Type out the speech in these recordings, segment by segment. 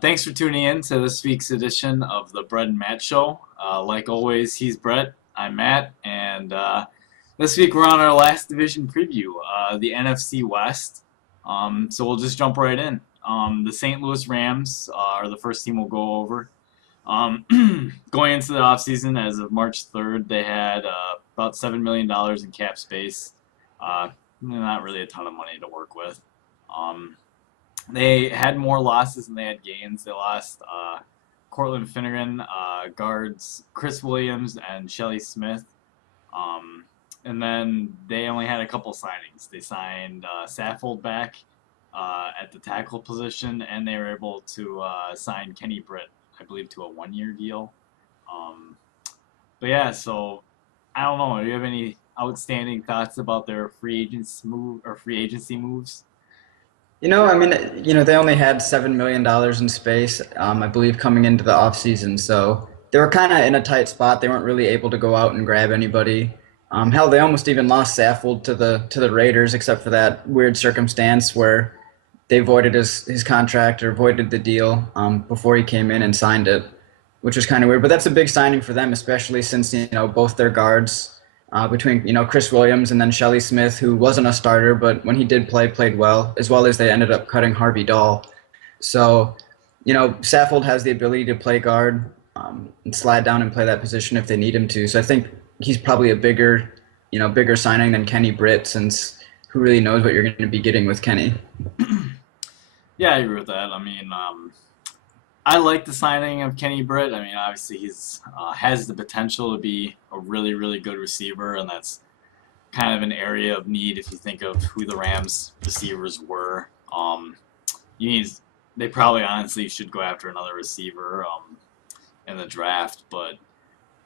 Thanks for tuning in to this week's edition of the Brett and Matt Show. Like always, he's Brett, I'm Matt, and this week we're on our last division preview, the NFC West. So we'll just jump right in. The St. Louis Rams are the first team we'll go over. Going into the offseason, as of March 3rd, they had about $7 million in cap space. Not really a ton of money to work with. They had more losses than they had gains. They lost Cortland Finnegan, guards Chris Williams and Shelly Smith. And then they only had a couple signings. They signed Saffold back at the tackle position, and they were able to sign Kenny Britt, I believe, to a one-year deal. But yeah, so I don't know. Do you have any outstanding thoughts about their free agency moves? They only had $7 million in space, I believe, coming into the offseason. So they were kind of in a tight spot. They weren't really able to go out and grab anybody. Hell, they almost even lost Saffold to the Raiders, except for that weird circumstance where they voided his contract or voided the deal before he came in and signed it, which was kind of weird. But that's a big signing for them, especially since both their guards. Between Chris Williams and then Shelly Smith, who wasn't a starter, but when he did play, played well, as well as they ended up cutting Harvey Dahl. So, Saffold has the ability to play guard and slide down and play that position if they need him to. So I think he's probably a bigger signing than Kenny Britt, since who really knows what you're going to be getting with Kenny. Yeah, I agree with that. I mean, I like the signing of Kenny Britt. I mean, obviously he's has the potential to be a really, really good receiver, and that's kind of an area of need if you think of who the Rams receivers were. They probably honestly should go after another receiver in the draft, but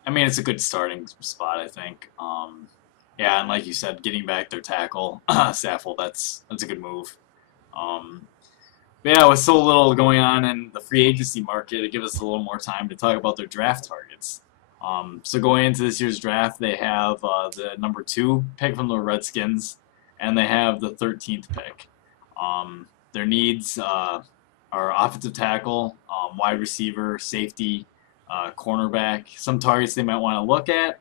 I mean, it's a good starting spot, I think. Yeah, and like you said, getting back their tackle, Saffold, that's a good move. But yeah, with so little going on in the free agency market, it gives us a little more time to talk about their draft targets. So going into this year's draft, they have the number 2 pick from the Redskins, and they have the 13th pick. Their needs are offensive tackle, wide receiver, safety, cornerback. Some targets they might want to look at.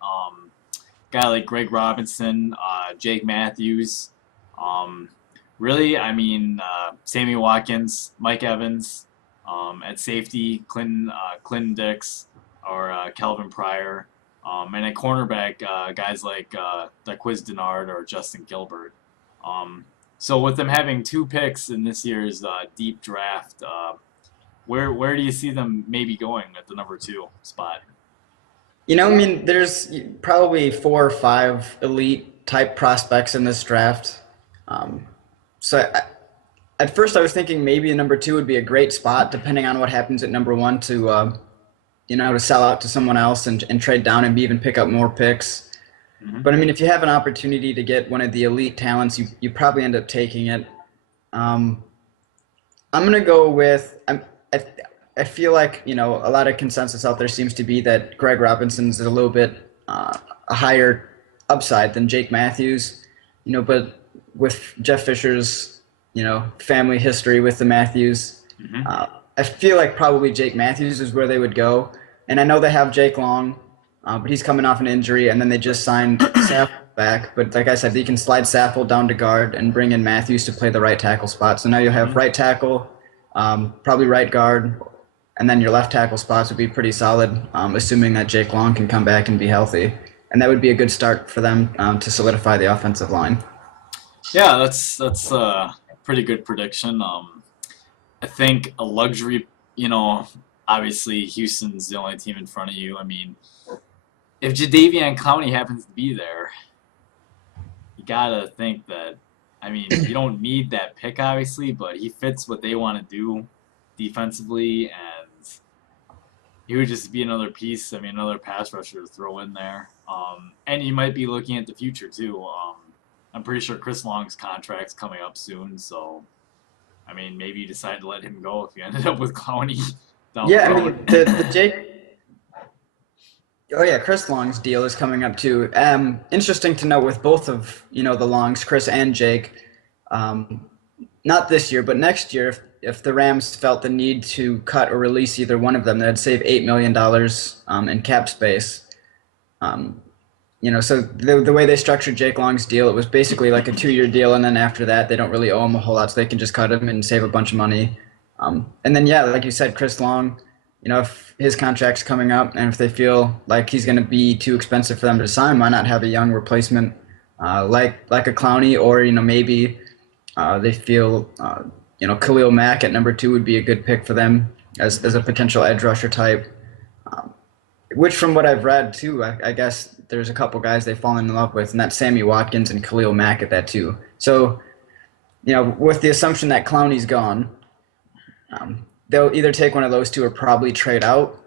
Guy like Greg Robinson, Jake Matthews. Really, I mean, Sammy Watkins, Mike Evans, at safety, Clinton Dix, or Kelvin Pryor, and at cornerback, guys like Daquiz Denard or Justin Gilbert. So with them having 2 picks in this year's deep draft, where do you see them maybe going at the number 2 spot? There's probably 4 or 5 elite type prospects in this draft. At first I was thinking maybe number 2 would be a great spot, depending on what happens at number 1 to sell out to someone else and trade down and even pick up more picks. Mm-hmm. But I mean, if you have an opportunity to get one of the elite talents, you probably end up taking it. I'm gonna go with I feel like a lot of consensus out there seems to be that Greg Robinson's a little bit a higher upside than Jake Matthews, but with Jeff Fisher's, family history with the Matthews, Mm-hmm. I feel like probably Jake Matthews is where they would go. And I know they have Jake Long, but he's coming off an injury, and then they just signed Saffold back. But like I said, you can slide Saffold down to guard and bring in Matthews to play the right tackle spot. So now you'll have right tackle, probably right guard, and then your left tackle spots would be pretty solid, assuming that Jake Long can come back and be healthy. And that would be a good start for them to solidify the offensive line. Yeah, that's a pretty good prediction. I think a luxury, obviously Houston's the only team in front of you. I mean, if Jadeveon Clowney happens to be there, you gotta think that, I mean, you don't need that pick obviously, but he fits what they want to do defensively, and he would just be another piece. I mean, another pass rusher to throw in there. And you might be looking at the future too. I'm pretty sure Chris Long's contract's coming up soon, so I mean, maybe you decide to let him go if you ended up with Clowney down the Yeah, I road. mean, the Jake. Oh yeah, Chris Long's deal is coming up too. Interesting to note with both of the Longs, Chris and Jake. Not this year, but next year, if the Rams felt the need to cut or release either one of them, that'd save $8 million in cap space. Um, so the way they structured Jake Long's deal, it was basically like a 2-year deal, and then after that, they don't really owe him a whole lot, so they can just cut him and save a bunch of money. And then, yeah, like you said, Chris Long, if his contract's coming up, and if they feel like he's going to be too expensive for them to sign, why not have a young replacement like a Clowney, or maybe they feel Khalil Mack at number 2 would be a good pick for them as a potential edge rusher type. Which, from what I've read too, I guess there's a couple guys they've fallen in love with, and that's Sammy Watkins and Khalil Mack at that too. So, with the assumption that Clowney's gone, they'll either take one of those two or probably trade out.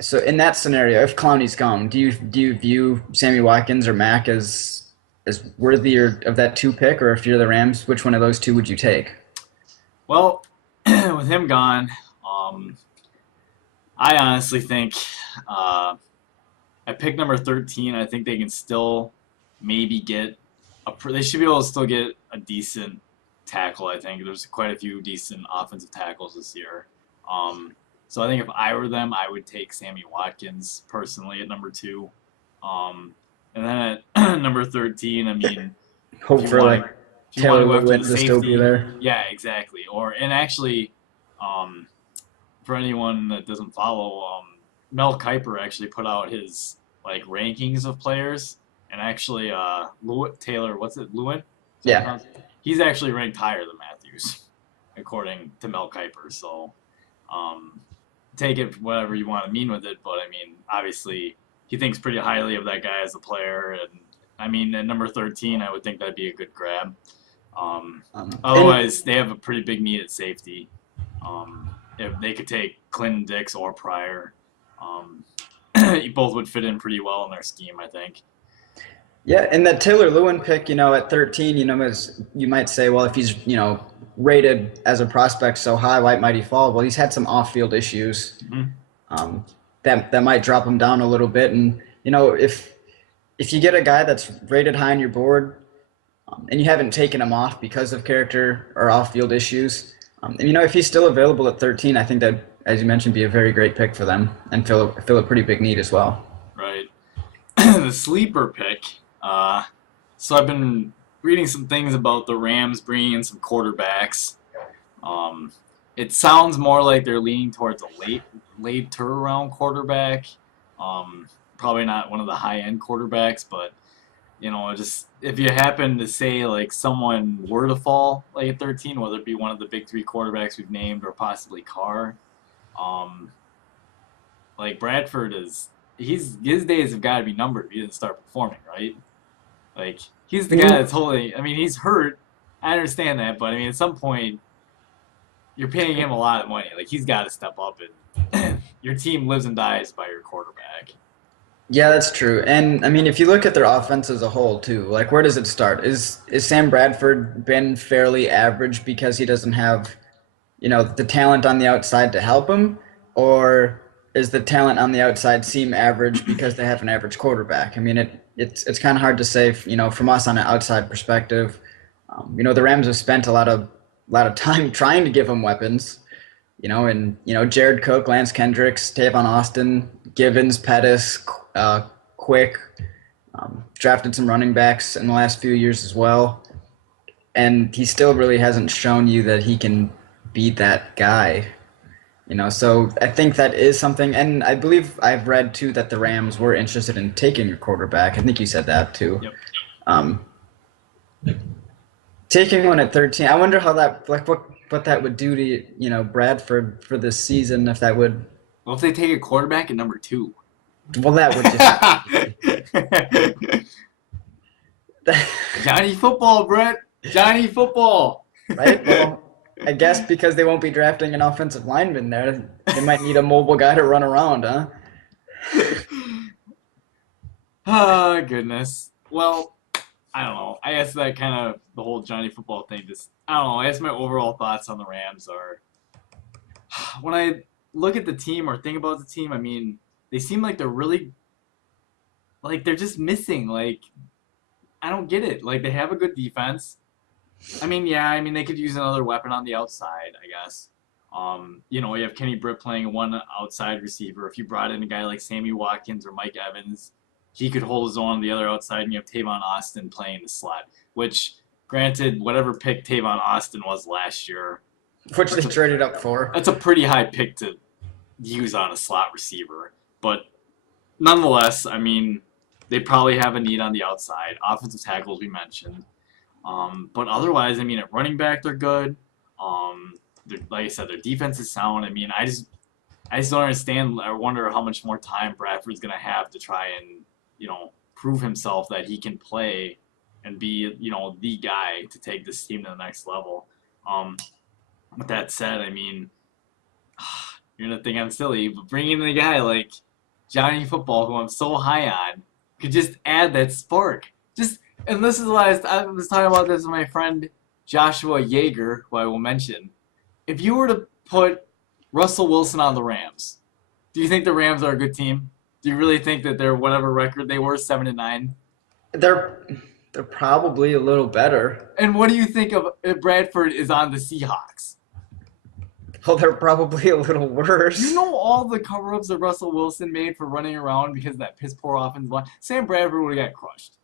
So, in that scenario, if Clowney's gone, do you view Sammy Watkins or Mack as worthy of that 2 pick, or if you're the Rams, which one of those two would you take? Well, with him gone, I honestly think at pick number 13, I think they can still maybe get they should be able to still get a decent tackle. I think there's quite a few decent offensive tackles this year. So I think if I were them, I would take Sammy Watkins personally at number 2. And then at number 13, I mean, Hope for like Taylor Lewin to still be there. Yeah, exactly. And actually, for anyone that doesn't follow, Mel Kiper actually put out his rankings of players, and actually, Taylor, what's it, Lewin? Yeah. He's actually ranked higher than Matthews, according to Mel Kiper. So, take it whatever you want to mean with it, but I mean, obviously, he thinks pretty highly of that guy as a player, and I mean, at number 13, I would think that'd be a good grab. Otherwise, they have a pretty big need at safety. If they could take Clinton Dix or Pryor, both would fit in pretty well in their scheme, I think. Yeah, and that Taylor Lewin pick, at 13, you might say, well, if he's, rated as a prospect so high, why might he fall? Well, he's had some off-field issues that might drop him down a little bit. And, if you get a guy that's rated high on your board and you haven't taken him off because of character or off-field issues, and, if he's still available at 13, I think that, as you mentioned, be a very great pick for them and fill a pretty big need as well. Right. The sleeper pick. So I've been reading some things about the Rams bringing in some quarterbacks. It sounds more like they're leaning towards a later round quarterback. Probably not one of the high-end quarterbacks, but just if you happen to say someone were to fall at 13, whether it be one of the big 3 quarterbacks we've named or possibly Carr, Bradford his days have got to be numbered if he didn't start performing, right? He's the guy that's holding. I mean, he's hurt. I understand that, but I mean, at some point, you're paying him a lot of money. He's got to step up, and your team lives and dies by your quarterback. Yeah, that's true. And I mean, if you look at their offense as a whole too, where does it start? Is Sam Bradford been fairly average because he doesn't have, the talent on the outside to help him, or is the talent on the outside seem average because they have an average quarterback? I mean, it's kind of hard to say, from us on an outside perspective. The Rams have spent a lot of time trying to give him weapons, and Jared Cook, Lance Kendricks, Tavon Austin, Givens, Pettis, Quick, drafted some running backs in the last few years as well, and he still really hasn't shown you that he can be that guy. So I think that is something, and I believe I've read too that the Rams were interested in taking a quarterback. I think you said that too. Yep. Taking one at 13, I wonder how that, what that would do to Bradford for this season, if that would. Well, if they take a quarterback at number 2. Well, that would just. Johnny Football, Brett. Johnny Football. Right. Well, I guess because they won't be drafting an offensive lineman there, they might need a mobile guy to run around, huh? Oh, goodness. Well, I don't know. I guess that kind of, the whole Johnny Football thing, I don't know. I guess my overall thoughts on the Rams are, when I look at the team or think about the team, I mean, they seem like they're really, they're just missing. I don't get it. They have a good defense. I mean, yeah, I mean they could use another weapon on the outside, I guess. You have Kenny Britt playing one outside receiver. If you brought in a guy like Sammy Watkins or Mike Evans, he could hold his own on the other outside, and you have Tavon Austin playing the slot. Which, granted, whatever pick Tavon Austin was last year, Which they that's a traded up for. that's a pretty high pick to use on a slot receiver. But nonetheless, I mean, they probably have a need on the outside. Offensive tackles we mentioned. But otherwise, I mean, at running back they're good. Like I said, their defense is sound. I mean, I just don't understand. I wonder how much more time Bradford's gonna have to try and prove himself that he can play and be the guy to take this team to the next level. Um, with that said, I mean, you're gonna think I'm silly, but bringing in a guy like Johnny Football, who I'm so high on, could just add that spark. Just and this is what I was talking about this with my friend Joshua Yeager, who I will mention. If you were to put Russell Wilson on the Rams, do you think the Rams are a good team? Do you really think that they're whatever record they were, 7-9? They're they're probably a little better. And what do you think of if Bradford is on the Seahawks? Well, they're probably a little You worse. know all the cover-ups that Russell Wilson made for running around because of that piss poor offensive line. Sam Bradford would have got crushed.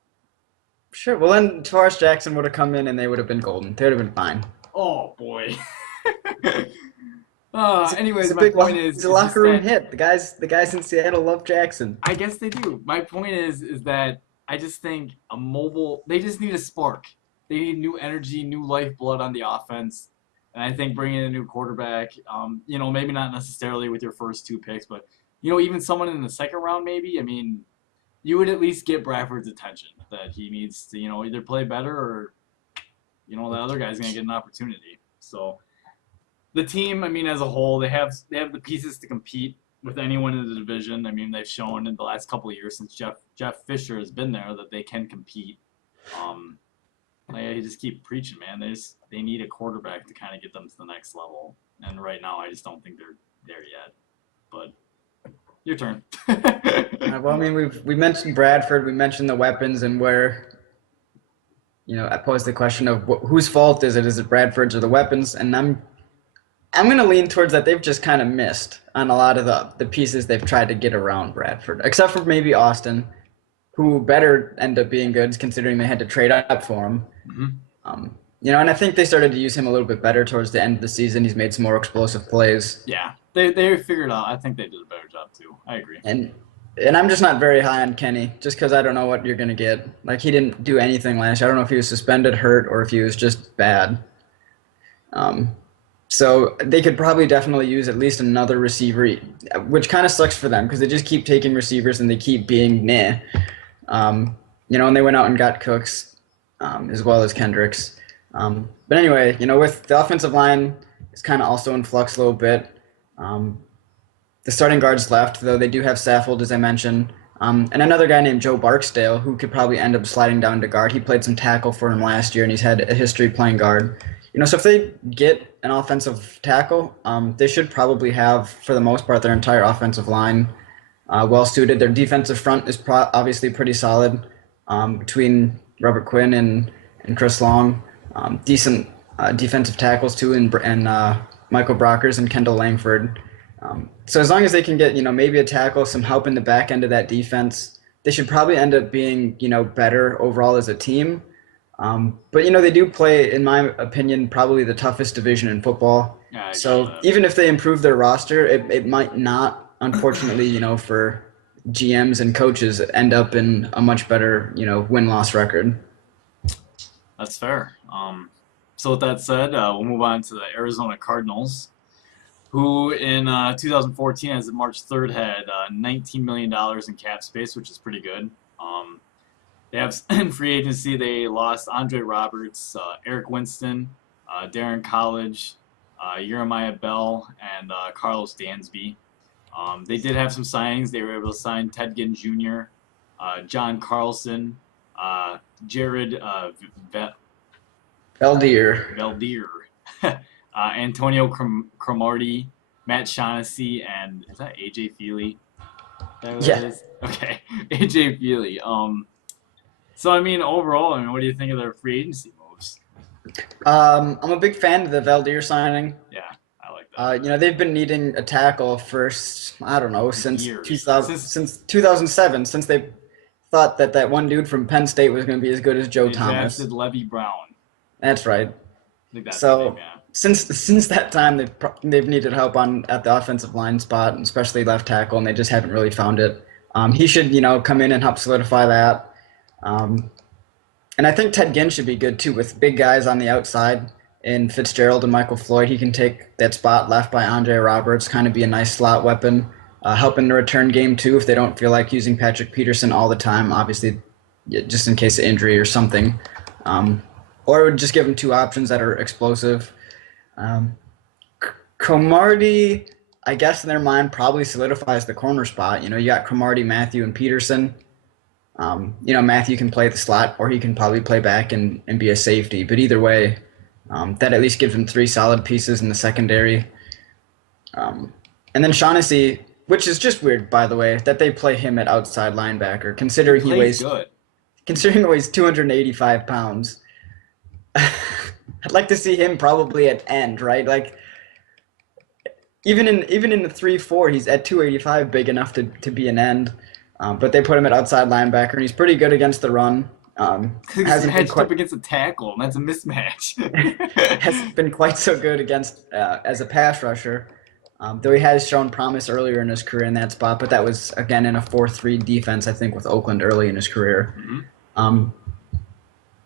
Sure. Well, then Forrest Jackson would have come in and they would have been golden. They would have been fine. Oh boy. He's Anyways, a my big point is he's a just locker room that hit. The guys in Seattle love Jackson. I guess they do. My point is that I just think they just need a spark. They need new energy, new lifeblood on the offense. And I think bringing in a new quarterback, maybe not necessarily with your first two picks, but, even someone in the second round, maybe. I mean, you would at least get Bradford's attention that he needs to, either play better or, that other guy's going to get an opportunity. So the team, I mean, as a whole, they have the pieces to compete with anyone in the division. I mean, they've shown in the last couple of years since Jeff Fisher has been there that they can compete. Um, I just keep preaching, man. They need a quarterback to kind of get them to the next level, and right now I just don't think they're there yet. But your turn. Well, I mean, we mentioned Bradford, we mentioned the weapons, and where I posed the question of whose fault is it? Is it Bradford's or the weapons? And I'm going to lean towards that they've just kind of missed on a lot of the pieces they've tried to get around Bradford, except for maybe Austin, who better end up being good considering they had to trade up for him. hmm And I think they started to use him a little bit better towards the end of the season. He's made some more explosive plays, Yeah, they figured out. I think they did a better job too. I agree. and I'm just not very high on Kenny, just because I don't know what you're gonna get. Like he didn't do anything last year. I don't know if he was suspended, hurt, or if he was just bad. Um, so they could probably definitely use at least another receiver, which kind of sucks for them because they just keep taking receivers and they keep being meh. And they went out and got Cooks, as well as Kendricks. But anyway, with the offensive line, it's kind of also in flux a little bit. Um, the starting guards left, though they do have Saffold, as I mentioned, and another guy named Joe Barksdale, who could probably end up sliding down to guard. He played some tackle for him last year, and he's had a history playing guard. So if they get an offensive tackle, they should probably have, for the most part, their entire offensive line well suited. Their defensive front is obviously pretty solid between Robert Quinn and Chris Long. Decent defensive tackles too, and Michael Brockers and Kendall Langford. So as long as they can get maybe a tackle, some help in the back end of that defense, they should probably end up being better overall as a team. But they do play, in my opinion, probably the toughest division in football. Yeah, I agree with So that. even if they improve their roster, it might not, unfortunately, for GMs and coaches, end up in a much better win-loss record. That's fair. So with that said, we'll move on to the Arizona Cardinals, who in 2014, as of March 3rd, had $19 million in cap space, which is pretty good. They have in free agency, they lost Andre Roberts, Eric Winston, Darren College, Jeremiah Bell, and Carlos Dansby. They did have some signings. They were able to sign Ted Ginn Jr., John Carlson, Jared Beldier. Valdir, Antonio Cromartie, Matt Shaughnessy, and is that AJ Feely? Is that who that Yeah. is? Okay, AJ Feely. So I mean, overall, what do you think of their free agency moves? I'm a big fan of the Valdir signing. Yeah, I like that. They've been needing a tackle I don't know, For since years. 2000, Since since 2007, since they thought that that one dude from Penn State was going to be as good as Joe they Thomas. drafted Levy Brown. That's right. I think that's his name, So yeah. since that time, they've needed help on at the offensive line spot, especially left tackle, and they just haven't really found it. He should come in and help solidify that. Um, and I think Ted Ginn should be good too with big guys on the outside in Fitzgerald and Michael Floyd. He can take that spot left by Andre Roberts, kind of be a nice slot weapon, help in the return game too if they don't feel like using Patrick Peterson all the time. Obviously, just in case of injury or something. Um, or it would just give them two options that are explosive. Um, Cromartie, I guess in their mind, probably solidifies the corner spot. You got Cromartie, Matthew, and Peterson. Matthew can play the slot, or he can probably play back and be a safety. But either way, that at least gives him three solid pieces in the secondary. And then Shaughnessy, which is just weird, by the way, that they play him at outside linebacker, He plays good. considering he weighs 285 pounds. I'd like to see him probably at end, right? Like even in the 3-4, he's at 285, big enough to be an end. But they put him at outside linebacker, and he's pretty good against the run. He's Hasn't been matched quite up against a tackle, and that's a mismatch. hasn't been quite so good against as a pass rusher. Though he has shown promise earlier in his career in that spot, but that was again in a 4-3 defense, I think, with Oakland early in his career. hmm Um,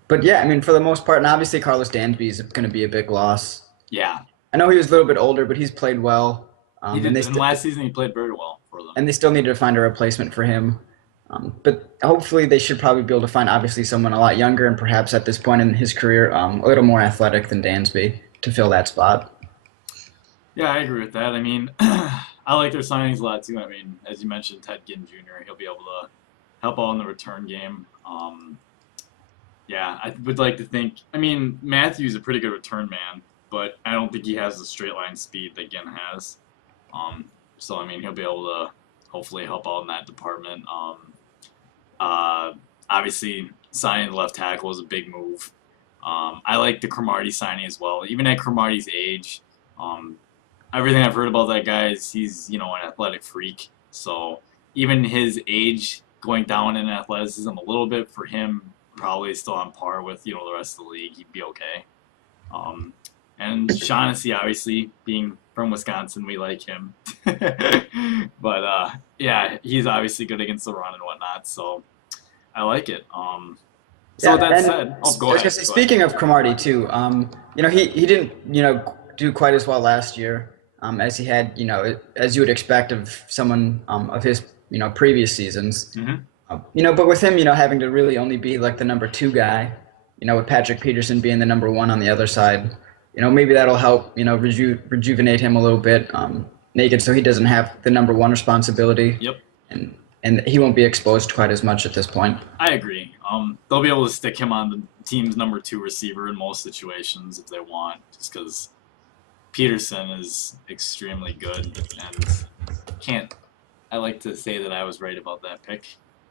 but yeah, I mean, for the most part, and obviously Carlos Dansby is going to be a big loss. Yeah, I know he was a little bit older, but he's played well, he and did. And last season, he played very well for them. they still need to find a replacement for him. But hopefully, they should probably be able to find obviously someone a lot younger and perhaps at this point in his career a little more athletic than Dansby to fill that spot. Yeah, I agree with that. I mean, I like their signings a lot too. I mean, as you mentioned, Ted Ginn Jr. He'll be able to help out in the return game. Yeah, I would like to think. I mean, Matthew's a pretty good return man, but I don't think he has the straight line speed that Ginn has. So I mean, he'll be able to hopefully help out in that department. Uh, Obviously, signing the left tackle is a big move. I like the Cromartie signing as well. Even at Cromartie's age, um, everything I've heard about that guy is he's an athletic freak. So even his age going down in athleticism a little bit for him, probably still on par with the rest of the league. He'd be okay. Um, and Shaughnessy, obviously being from Wisconsin, we like him. But yeah, he's obviously good against the run and whatnot. So I like it. So Yeah, with that and said, I oh, was go gonna ahead. say, Go ahead. speaking of Cromartie too, he didn't do quite as well last year as he had as you would expect of someone of his previous seasons. hmm But with him having to really only be like the number two guy, with Patrick Peterson being the number one on the other side, maybe that'll help rejuvenate him a little bit, make it so he doesn't have the number one responsibility, Yep. and he won't be exposed quite as much at this point. I agree. They'll be able to stick him on the team's number two receiver in most situations if they want, just because Peterson is extremely good and can't. I like to say that I was right about that pick,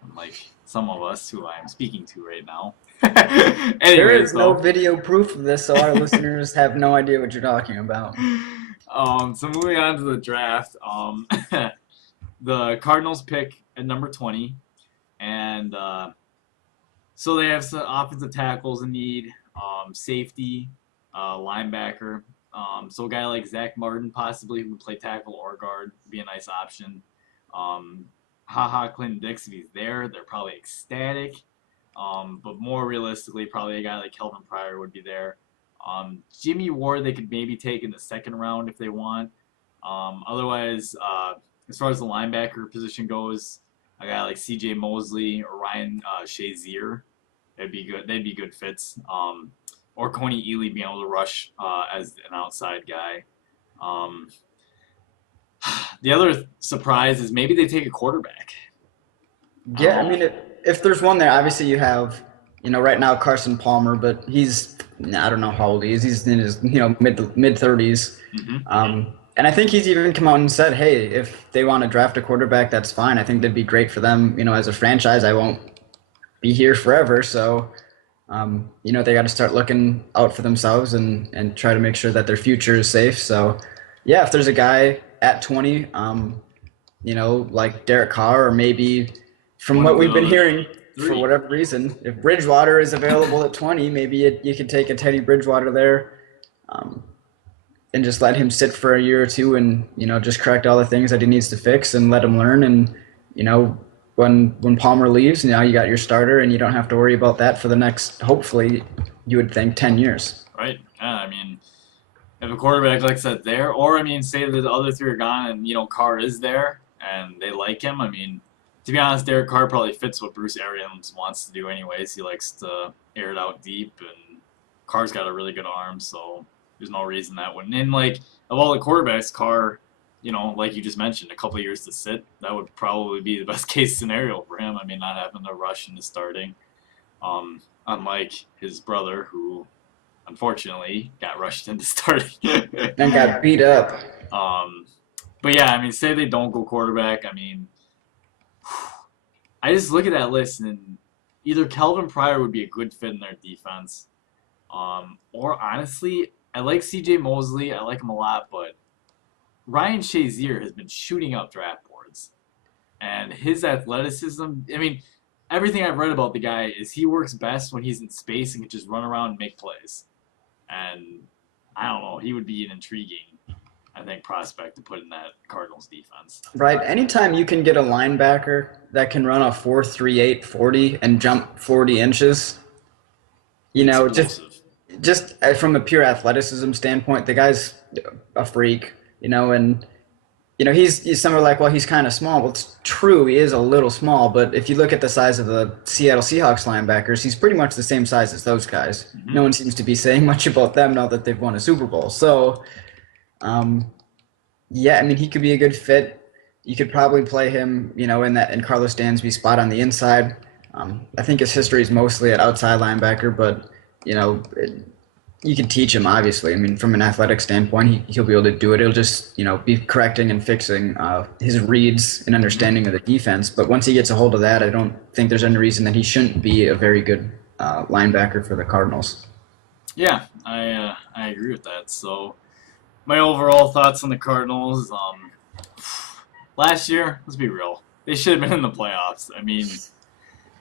unlike some of us who I am speaking to right now. There Anyways, is no though, video proof of this, so our listeners have no idea what you're talking about. so moving on to the draft, the Cardinals pick at number 20, and so they have some offensive tackles in need, safety, linebacker. So a guy like Zach Martin, possibly, who would play tackle or guard, would be a nice option. Clinton Dix, if he's there, they're probably ecstatic. But more realistically, probably a guy like Kelvin Pryor would be there. Jimmy Ward, they could maybe take in the second round if they want. Otherwise, as far as the linebacker position goes, a guy like C.J. Mosley or Ryan Shazier, that'd be good. They'd be good fits. Or Coney Ely being able to rush as an outside guy. Um, the other surprise is maybe they take a quarterback. I don't Yeah, I know. mean, if there's one there, obviously you have, right now Carson Palmer, but I don't know how old he is. He's in his, mid 30s. hmm And I think he's even come out and said, hey, if they want to draft a quarterback, that's fine. I think that'd be great for them, as a franchise. I won't be here forever, so They got to start looking out for themselves and try to make sure that their future is safe. So, yeah, if there's a guy at 20, like Derek Carr, or maybe from One what of the we've been other hearing, for three. whatever reason, if Bridgewater is available at 20, maybe you could take a Teddy Bridgewater there, um, and just let him sit for a year or two and, just correct all the things that he needs to fix and let him learn. And, you know, when Palmer leaves, now you got your starter and you don't have to worry about that for the next, hopefully, you would think 10 years. Right. Yeah, I mean, if a quarterback like I said there, or I mean, say that the other three are gone and Carr is there and they like him. I mean, to be honest, Derek Carr probably fits what Bruce Arians wants to do anyways. He likes to air it out deep, and Carr's got a really good arm, so there's no reason that wouldn't. And like of all the quarterbacks, Carr, like you just mentioned, a couple of years to sit, that would probably be the best case scenario for him. I mean, not having to rush into starting, unlike his brother who unfortunately got rushed into starting. And got beat up. um, but yeah, I mean, say they don't go quarterback. I mean, I just look at that list and either Kelvin Pryor would be a good fit in their defense, or honestly, I like C.J. Mosley. I like him a lot, but Ryan Shazier has been shooting up draft boards, and his athleticism. I mean, everything I've read about the guy is he works best when he's in space and can just run around and make plays. And I don't know, he would be an intriguing, I think, prospect to put in that Cardinals defense. Right. Anytime you can get a linebacker that can run a 4.38 40 and jump 40 inches, just Explosive. from a pure athleticism standpoint, the guy's a freak, and he's some are like, well, he's kind of small. Well, it's true, he is a little small, but if you look at the size of the Seattle Seahawks linebackers, he's pretty much the same size as those guys. No Hmm. one seems to be saying much about them now that they've won a Super Bowl. So, um, yeah, I mean, he could be a good fit. You could probably play him, in Carlos Dansby's spot on the inside. I think his history is mostly at outside linebacker, but you know, it, you can teach him. Obviously, I mean, from an athletic standpoint, he'll be able to do it. He'll just, be correcting and fixing his reads and Hmm. understanding of the defense. But once he gets a hold of that, I don't think there's any reason that he shouldn't be a very good linebacker for the Cardinals. Yeah, I agree with that. So my overall thoughts on the Cardinals. Last year, let's be real, they should have been in the playoffs. I mean,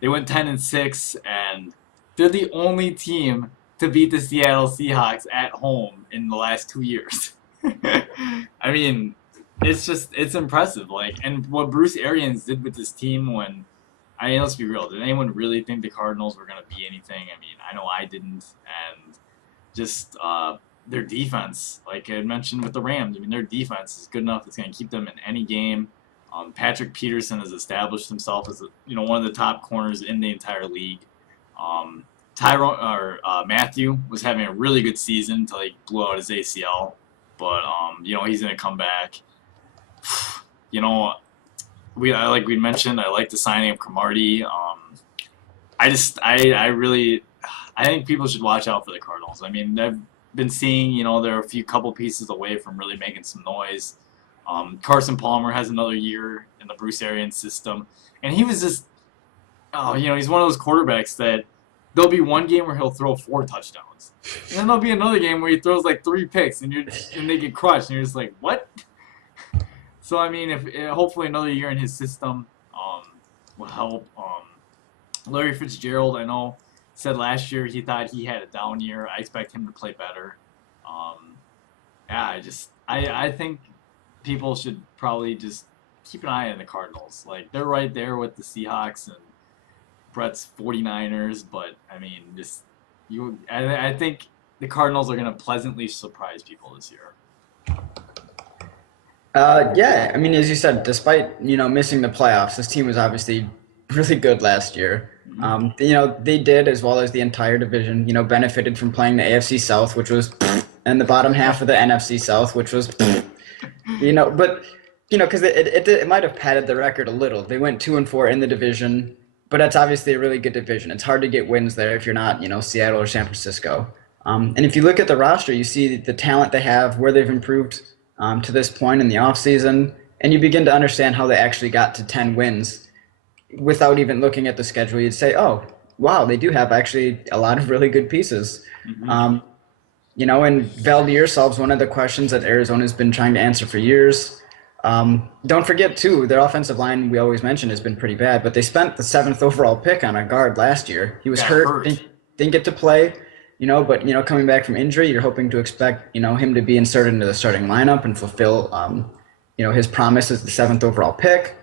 they went 10-6, and they're the only team to beat the Seattle Seahawks at home in the last 2 years. I mean, it's impressive. Like, and what Bruce Arians did with this team when, I mean, let's be real, did anyone really think the Cardinals were going to be anything? I mean, I know I didn't, and just their defense, like I mentioned with the Rams, I mean, their defense is good enough. It's going to keep them in any game. Patrick Peterson has established himself as one of the top corners in the entire league. Um, Tyrone or Matthew was having a really good season until he blew out his ACL, but he's going to come back. You know, like we mentioned, I like the signing of Cromartie. I really I think people should watch out for the Cardinals. I mean, I've been seeing, they're a few couple pieces away from really making some noise. Carson Palmer has another year in the Bruce Arians system, and he was just, he's one of those quarterbacks that there'll be one game where he'll throw 4 touchdowns, and then there'll be another game where he throws like 3 picks, and they get crushed, and you're just like, what? So I mean, if hopefully another year in his system will help. Larry Fitzgerald, I know, said last year he thought he had a down year. I expect him to play better. Um, yeah, I think people should probably just keep an eye on the Cardinals. Like they're right there with the Seahawks and Brett's 49ers, but I mean, I think the Cardinals are going to pleasantly surprise people this year. Yeah, I mean, as you said, despite missing the playoffs, this team was obviously really good last year. Hmm. They did, as well as the entire division. Benefited from playing the AFC South, which was, and the bottom half of the NFC South, which was, but because it might have padded the record a little. They went 2-4 in the division, but that's obviously a really good division. It's hard to get wins there if you're not, Seattle or San Francisco. And if you look at the roster, you see the talent they have, where they've improved to this point in the offseason, and you begin to understand how they actually got to 10 wins without even looking at the schedule. You'd say, oh, wow, they do have actually a lot of really good pieces. Hmm. Um, and Valdir solves one of the questions that Arizona's been trying to answer for years. Don't forget, too, their offensive line, we always mention, has been pretty bad, but they spent the seventh overall pick on a guard last year. He was Got hurt, hurt. didn't get to play, but, coming back from injury, you're hoping to expect, him to be inserted into the starting lineup and fulfill, his promise as the seventh overall pick.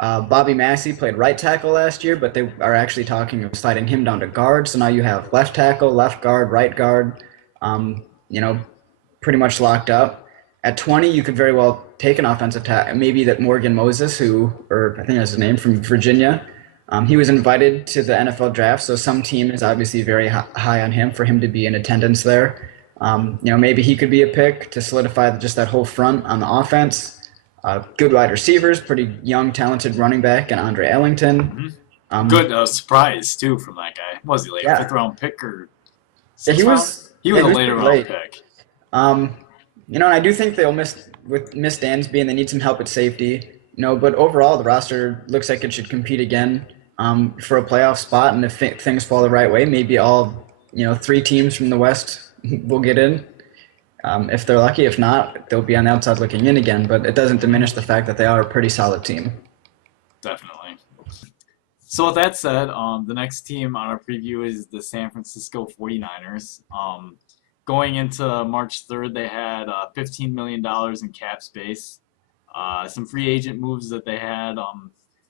Bobby Massey played right tackle last year, but they are actually talking of sliding him down to guard. So now you have left tackle, left guard, right guard, um, you know, pretty much locked up. At 20, you could very well take an offensive tackle. Maybe that Morgan Moses, or I think that's his name, from Virginia. He was invited to the NFL draft, so some team is obviously very high on him for him to be in attendance there. Maybe he could be a pick to solidify just that whole front on the offense. Good wide receivers, pretty young, talented running back, and Andre Ellington. Hmm. Um, Good surprise too from that guy. Was he like a fifth yeah, round pick or yeah, sixth round? He yeah, was he a was later pretty round late. pick. Um, and I do think they'll miss Dansby, and they need some help at safety. But overall, the roster looks like it should compete again for a playoff spot. And if things fall the right way, maybe all three teams from the West will get in. If they're lucky, if not, they'll be on the outside looking in again. But it doesn't diminish the fact that they are a pretty solid team. Definitely. So with that said, the next team on our preview is the San Francisco 49ers. Going into March 3rd, they had $15 million in cap space. Some free agent moves that they had.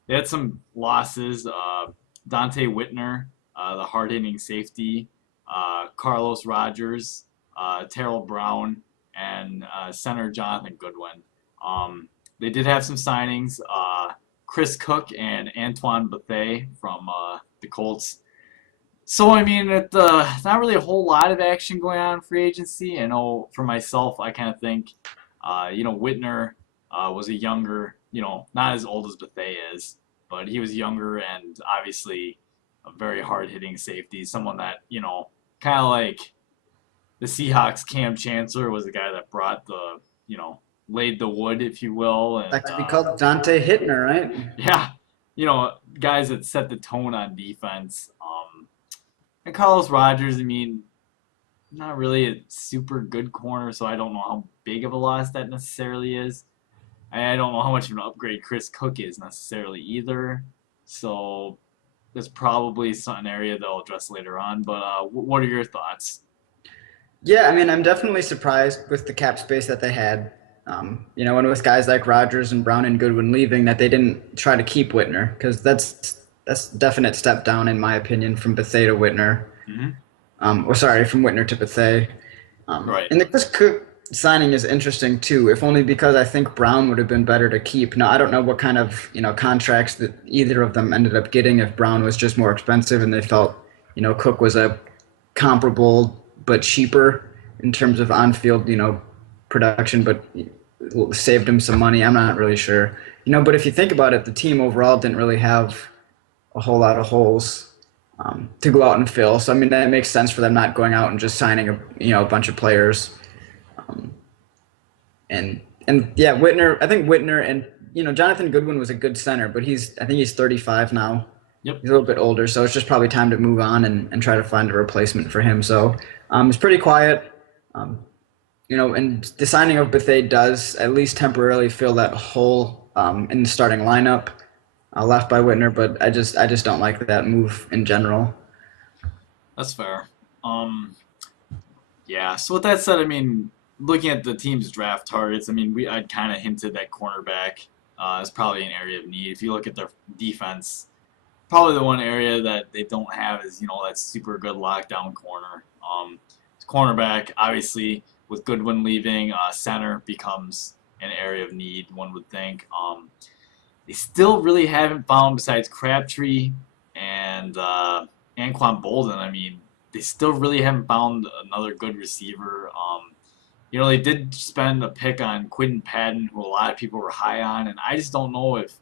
They had some losses. Dante Whitner, the hard-hitting safety, Carlos Rogers, Terrell Brown, and center Jonathan Goodwin. They did have some signings. Chris Cook and Antoine Bethea from the Colts. So I mean, not really a whole lot of action going on in free agency. I know for myself, I kind of think, Whitner was a younger, not as old as Bethea is, but he was younger and obviously a very hard hitting safety. Someone that kind of like the Seahawks. Cam Chancellor was the guy that brought laid the wood, if you will, Like and to be called Dante Hittner, right? yeah, guys that set the tone on defense. And Carlos Rogers, I mean, not really a super good corner, so I don't know how big of a loss that necessarily is. I don't know how much of an upgrade Chris Cook is necessarily either. So that's probably an area that I'll address later on. But what are your thoughts? Yeah, I mean, I'm definitely surprised with the cap space that they had. And with guys like Rodgers and Brown and Goodwin leaving, that they didn't try to keep Whitner because that's a definite step down in my opinion from Bethea to Whitner. Hmm. Or sorry, from Whitner to Bethea. Right. And the Chris Cook signing is interesting too, if only because I think Brown would have been better to keep. Now I don't know what kind of contracts that either of them ended up getting. If Brown was just more expensive and they felt Cook was a comparable but cheaper in terms of on-field production, but saved him some money. I'm not really sure. But if you think about it, the team overall didn't really have a whole lot of holes to go out and fill. So I mean that makes sense for them not going out and just signing a bunch of players. Um, and yeah, Whitner. I think Whitner and Jonathan Goodwin was a good center, but I think he's 35 now. Yep. He's a little bit older, so it's just probably time to move on and try to find a replacement for him. So it's pretty quiet. Um, and the signing of Bethea does at least temporarily fill that hole in the starting lineup left by Whitner, but I just don't like that move in general. That's fair. Um, yeah. So with that said, I mean, looking at the team's draft targets, I mean, I'd kind of hinted that cornerback is probably an area of need. If you look at their defense, probably the one area that they don't have is that super good lockdown corner. Cornerback, obviously, with Goodwin leaving, center becomes an area of need. One would think. They still really haven't found, besides Crabtree and Anquan Bolden. I mean, they still really haven't found another good receiver. They did spend a pick on Quinton Patton, who a lot of people were high on, and I just don't know if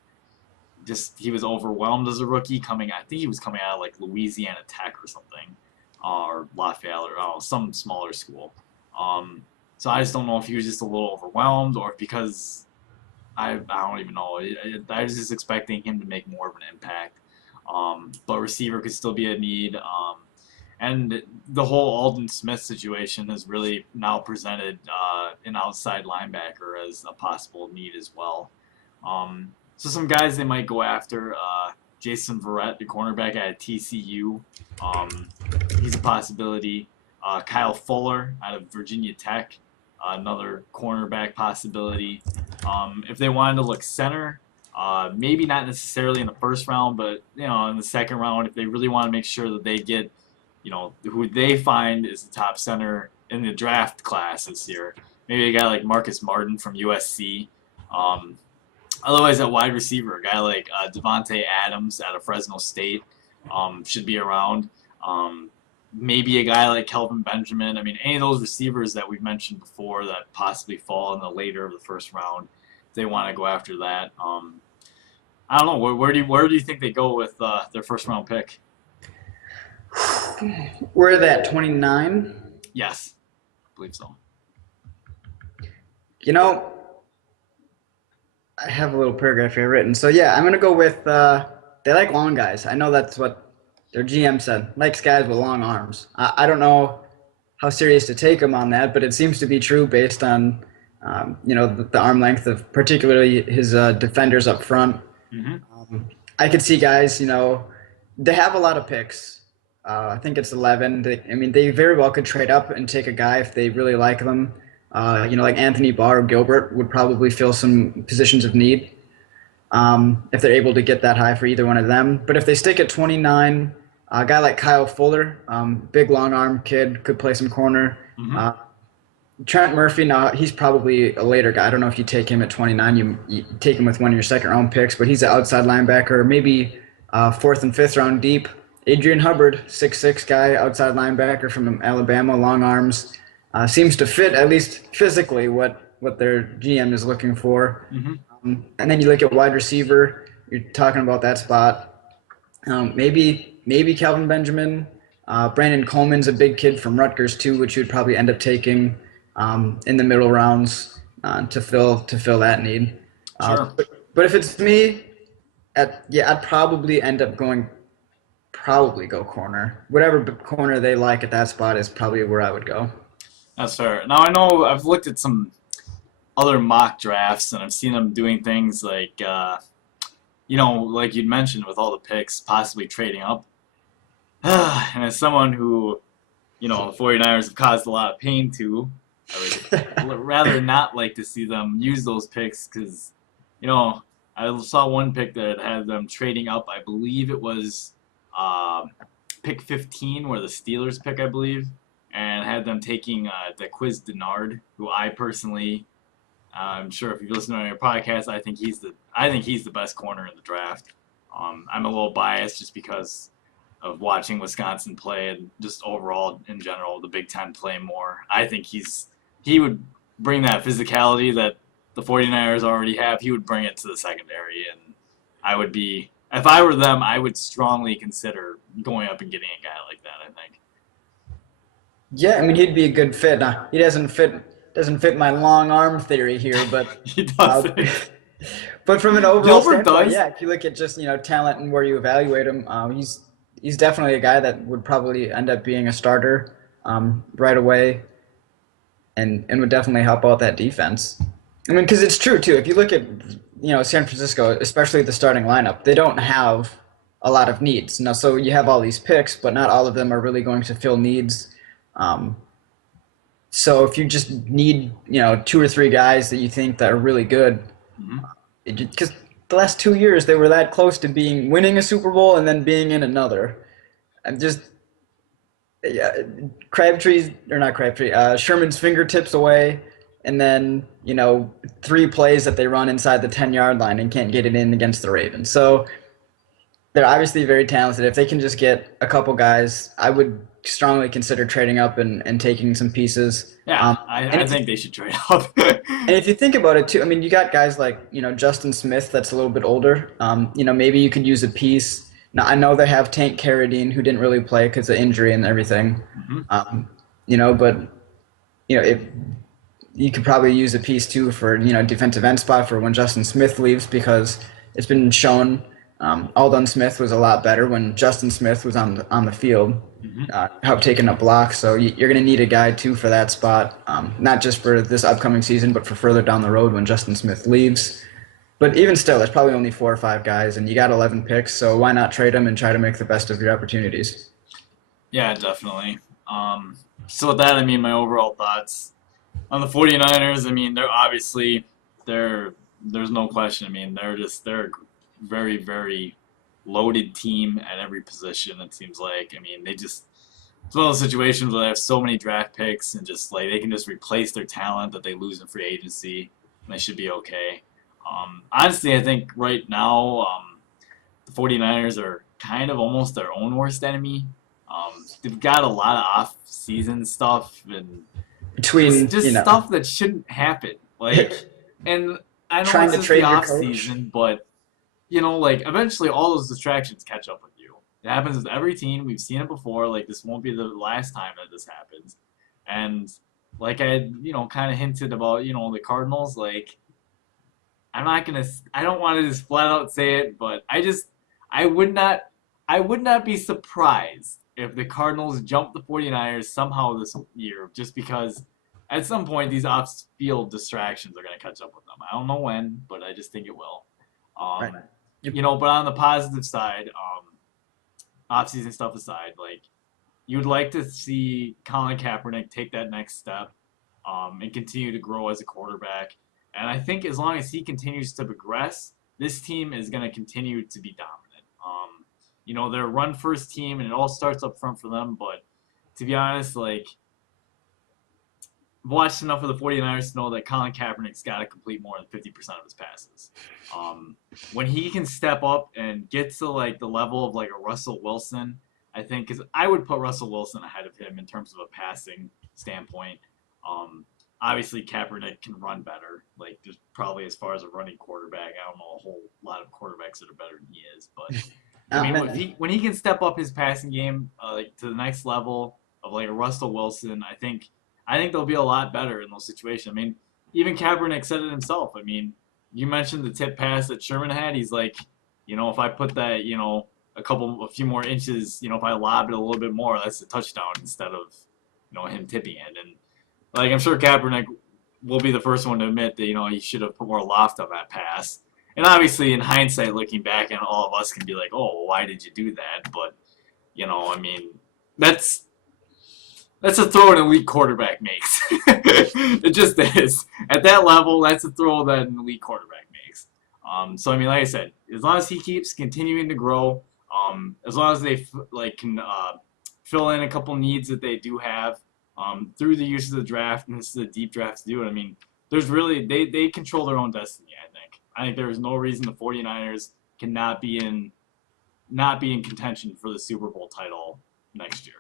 just he was overwhelmed as a rookie coming. I think he was coming out of like Louisiana Tech or something, or Lafayette or some smaller school. Um, so I just don't know if he was just a little overwhelmed or if because I don't even know. I was just expecting him to make more of an impact. But receiver could still be a need. And the whole Alden Smith situation has really now presented an outside linebacker as a possible need as well. So some guys they might go after. Jason Verrett, the cornerback at TCU. He's a possibility. Kyle Fuller out of Virginia Tech, another cornerback possibility. If they wanted to look center, maybe not necessarily in the first round, but in the second round, if they really want to make sure that they get, who they find is the top center in the draft class this year. Maybe a guy like Marcus Martin from USC. Otherwise, at wide receiver, a guy like Devontae Adams out of Fresno State should be around. Maybe a guy like Kelvin Benjamin. I mean, any of those receivers that we've mentioned before that possibly fall in the later of the first round, if they want to go after that. I don't know. Where do you think they go with their first round pick? We're at 29. Yes, I believe so. I have a little paragraph here written. So yeah, I'm gonna go with they like long guys. I know that's what their GM said. Likes guys with long arms. I don't know how serious to take him on that, but it seems to be true based on the arm length of particularly his defenders up front. Mm-hmm. I could see guys. They have a lot of picks. I think it's 11. They very well could trade up and take a guy if they really like them. Like Anthony Barr or Gilbert would probably fill some positions of need if they're able to get that high for either one of them. But if they stick at 29, a guy like Kyle Fuller, big long arm kid, could play some corner. Mm-hmm. Trent Murphy, now he's probably a later guy. I don't know if you take him at 29. You take him with one of your second round picks, but he's an outside linebacker, maybe fourth and fifth round deep. Adrian Hubbard, 6'6" guy, outside linebacker from Alabama, long arms. Seems to fit, at least physically, what their GM is looking for. Mm-hmm. And then you look at wide receiver, you're talking about that spot. Maybe Calvin Benjamin. Brandon Coleman's a big kid from Rutgers too, which you'd probably end up taking in the middle rounds to fill that need. Sure. But if it's me, I'd probably end up go corner. Whatever corner they like at that spot is probably where I would go. That's fair. Now I know I've looked at some other mock drafts and I've seen them doing things like, like you'd mentioned with all the picks, possibly trading up. And as someone who, the 49ers have caused a lot of pain to, I would rather not like to see them use those picks because, I saw one pick that had them trading up. I believe it was pick 15 where the Steelers pick, I believe. And had them taking Quiz Denard, who I personally, I'm sure if you've listened to your podcast, I think he's the best corner in the draft. I'm a little biased just because of watching Wisconsin play and just overall in general the Big Ten play more. I think he would bring that physicality that the 49ers already have. He would bring it to the secondary, and if I were them, I would strongly consider going up and getting a guy like that. I think. Yeah, he'd be a good fit. He doesn't fit my long arm theory here, but he doesn't. But from an overall Gilbert standpoint, does. yeah, if you look at just talent and where you evaluate him, he's definitely a guy that would probably end up being a starter right away, and would definitely help out that defense. Because it's true too. If you look at San Francisco, especially the starting lineup, they don't have a lot of needs. So you have all these picks, but not all of them are really going to fill needs. So if you just need, 2 or 3 guys that you think that are really good, because the last 2 years they were that close to winning a Super Bowl and then being in another. And just Sherman's fingertips away, and then 3 plays that they run inside the 10-yard line and can't get it in against the Ravens. So they're obviously very talented. If they can just get a couple guys, I would strongly consider trading up and taking some pieces. Yeah, I think they should trade up. And if you think about it too, you got guys like, Justin Smith that's a little bit older. Maybe you could use a piece. Now, I know they have Tank Carradine, who didn't really play because of injury and everything. But if you could probably use a piece too for, defensive end spot for when Justin Smith leaves, because it's been shown Aldon Smith was a lot better when Justin Smith was on the field, Hmm. helped taking up blocks. So you're going to need a guy too for that spot, not just for this upcoming season, but for further down the road when Justin Smith leaves. But even still, there's probably only 4 or 5 guys, and you got 11 picks. So why not trade them and try to make the best of your opportunities? Yeah, definitely. Um, so with that, I mean, my overall thoughts on the 49ers, I mean, they're obviously they're there's no question. I mean, they're a very very loaded team at every position. It seems like. I mean, it's one of those situations where they have so many draft picks and just like they can just replace their talent that they lose in free agency, and they should be okay. Honestly, I think right now the 49ers are kind of almost their own worst enemy. They've got a lot of off-season stuff and just Between, just stuff that shouldn't happen. Like, and I know trying it's to just the trade your off coach. season, but like eventually all those distractions catch up with you. It happens with every team. We've seen it before. Like this won't be the last time that this happens. And like I, kind of hinted about, the Cardinals. Like I'm not gonna. I don't want to just flat out say it, but I would not. I would not be surprised if the Cardinals jump the 49ers somehow this year, just because at some point these off-field distractions are gonna catch up with them. I don't know when, but I just think it will. Right. Um, You, but on the positive side, off-season stuff aside, like you'd like to see Colin Kaepernick take that next step, and continue to grow as a quarterback. And I think as long as he continues to progress, this team is going to continue to be dominant. They're a run first team, and it all starts up front for them. But to be honest, like, I've watched enough of the 49ers to know that Colin Kaepernick's got to complete more than 50% of his passes. Um, when he can step up and get to like the level of like a Russell Wilson, I think because I would put Russell Wilson ahead of him in terms of a passing standpoint. Um, Obviously, Kaepernick can run better. Like, just probably as far as a running quarterback, I don't know a whole lot of quarterbacks that are better than he is. But I mean, and when he can step up his passing game like to the next level of like a Russell Wilson, I think they'll be a lot better in those situations. I mean, even Kaepernick said it himself. I mean, you mentioned the tip pass that Sherman had. He's like, if I put that, a few more inches, if I lob it a little bit more, that's a touchdown instead of, him tipping it. And like, I'm sure Kaepernick will be the first one to admit that, he should have put more loft on that pass. And obviously, in hindsight, looking back, and all of us can be like, oh, why did you do that? But, I mean, that's that's a throw an elite quarterback makes. It just is. At that level, that's a throw that an elite quarterback makes. So I mean, like I said, as long as he keeps continuing to grow, as long as they can fill in a couple needs that they do have through the use of the draft, and this is a deep draft to do it. I mean, there's really they control their own destiny. I think there is no reason the 49ers cannot be in contention for the Super Bowl title next year.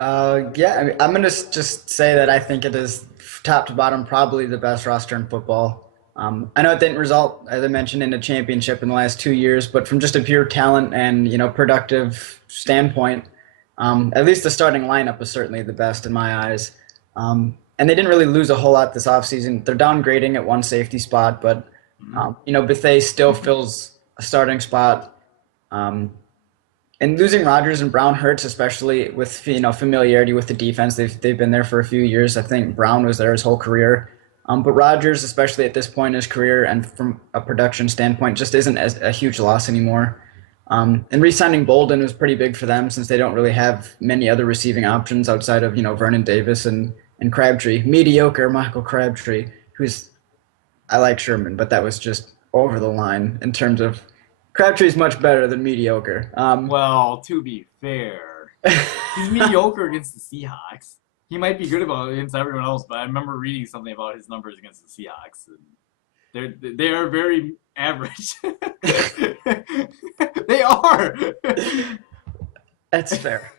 yeah, I mean, I'm gonna just say that I think it is top to bottom probably the best roster in football. I know it didn't result, as I mentioned, in a championship in the last 2 years, but from just a pure talent and productive standpoint, at least the starting lineup was certainly the best in my eyes. And they didn't really lose a whole lot this offseason. They're downgrading at one safety spot, but Mm-hmm. Bethea still fills a starting spot. Um, and losing Rodgers and Brown hurts, especially with familiarity with the defense. They've been there for a few years. I think Brown was there his whole career, but Rodgers, especially at this point in his career and from a production standpoint, just isn't as a huge loss anymore. And re-signing Bolden was pretty big for them since they don't really have many other receiving options outside of Vernon Davis and Crabtree. Mediocre Michael Crabtree, who's I like Sherman, but that was just over the line in terms of Crabtree's much better than mediocre. Well, to be fair, he's mediocre against the Seahawks. He might be good against everyone else, but I remember reading something about his numbers against the Seahawks, and they are very average. They are. That's fair.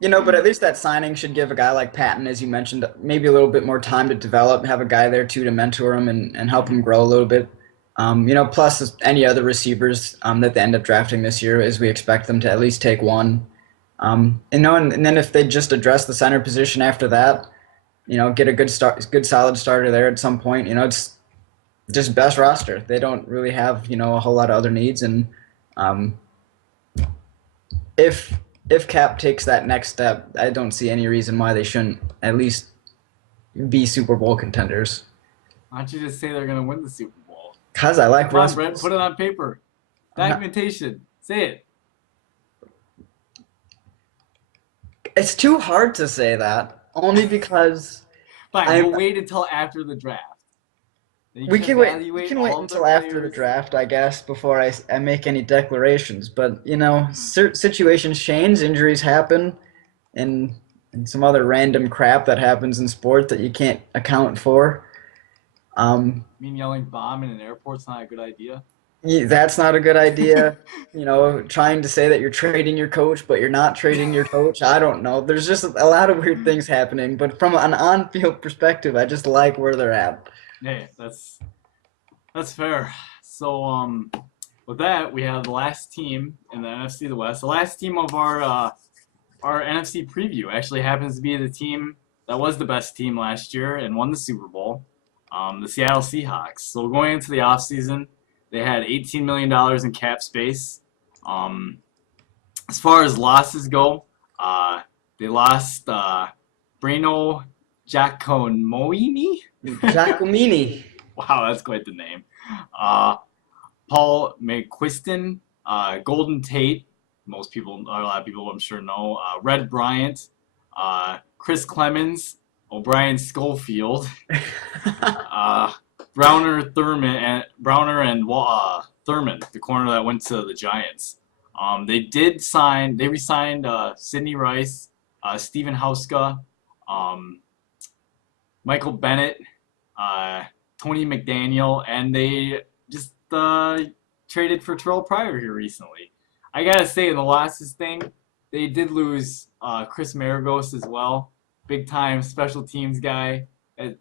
But at least that signing should give a guy like Patton, as you mentioned, maybe a little bit more time to develop, have a guy there too to mentor him and help him grow a little bit. Plus any other receivers that they end up drafting this year, as we expect them to at least take one. And then if they just address the center position after that, get a good solid starter there at some point. just best roster. They don't really have a whole lot of other needs, and um, if Cap takes that next step, I don't see any reason why they shouldn't at least be Super Bowl contenders. Why don't you just say they're gonna win the Super Bowl? Cause I like Come on, Russ Brett, put Wilson. it on paper. I'm not, Documentation. Say it. it's too hard to say that only because Fine, I'm we'll wait until after the draft. Then you we can can wait. We evaluate can wait all of their until after the players. draft, I guess, before I make any declarations. But situations change, injuries happen, and some other random crap that happens in sport that you can't account for. Um, I mean, yelling bomb in an airport's not a good idea. that's not a good idea. Trying to say that you're trading your coach, but you're not trading your coach. I don't know. There's just a lot of weird things happening. But from an on-field perspective, I just like where they're at. Hey, that's fair. So with that, we have the last team in the NFC the West. The last team of our NFC preview actually happens to be the team that was the best team last year and won the Super Bowl, the Seattle Seahawks. So going into the offseason, they had $18 million in cap space. Um, as far as losses go, uh, they lost Breno Giacomoini. Giacomini. Wow, that's quite the name. Uh, Paul McQuiston, Golden Tate, a lot of people I'm sure know. Red Bryant, Chris Clemens, O'Brien Schofield, uh, Browner and Thurman, the corner that went to the Giants. They re-signed Sidney Rice, Steven Hauska, um, Michael Bennett, uh, Tony McDaniel, and they just traded for Terrell Pryor here recently. I gotta say, in the losses thing, they did lose Chris Maragos as well, big time special teams guy.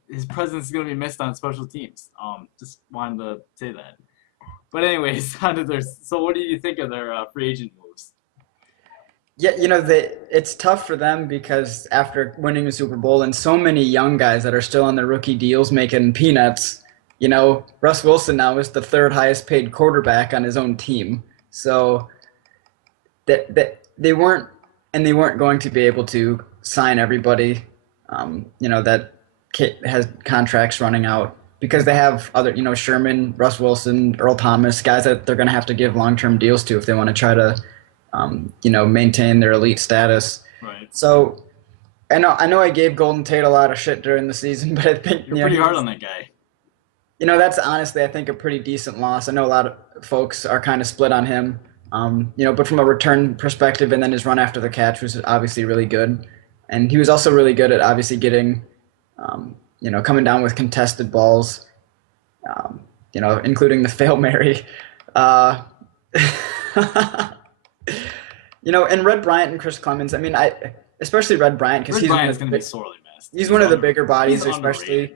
His presence is gonna be missed on special teams. Just wanted to say that. But anyways, on to their. So, what do you think of their free agent moves? Yeah, it's tough for them because after winning the Super Bowl and so many young guys that are still on their rookie deals making peanuts, Russ Wilson now is the third highest paid quarterback on his own team. So that they weren't going to be able to sign everybody, that has contracts running out because they have other, Sherman, Russ Wilson, Earl Thomas, guys that they're going to have to give long-term deals to if they want to try to maintain their elite status. Right. So I know I gave Golden Tate a lot of shit during the season, but I think You're pretty hard on that guy. that's honestly I think a pretty decent loss. I know a lot of folks are kind of split on him, but from a return perspective, and then his run after the catch was obviously really good, and he was also really good at obviously getting, coming down with contested balls, including the Fail Mary. Uh, and Red Bryant and Chris Clemens. I mean, especially Red Bryant because Red Bryant's gonna be sorely missed. he's one of the bigger He's bodies, underrated. especially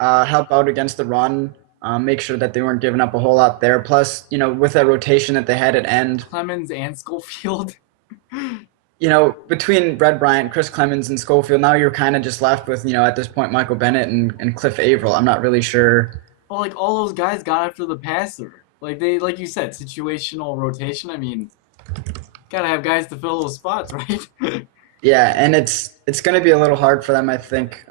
help out against the run. Make sure that they weren't giving up a whole lot there. Plus, with that rotation that they had at end, Clemens and Schofield. between Red Bryant, Chris Clemens, and Schofield, now you're kind of just left with, at this point, Michael Bennett and Cliff Averill. I'm not really sure. Well, like all those guys got after the passer. Like you said, situational rotation. I mean, gotta have guys to fill those spots, right? Yeah, and it's going to be a little hard for them, I think,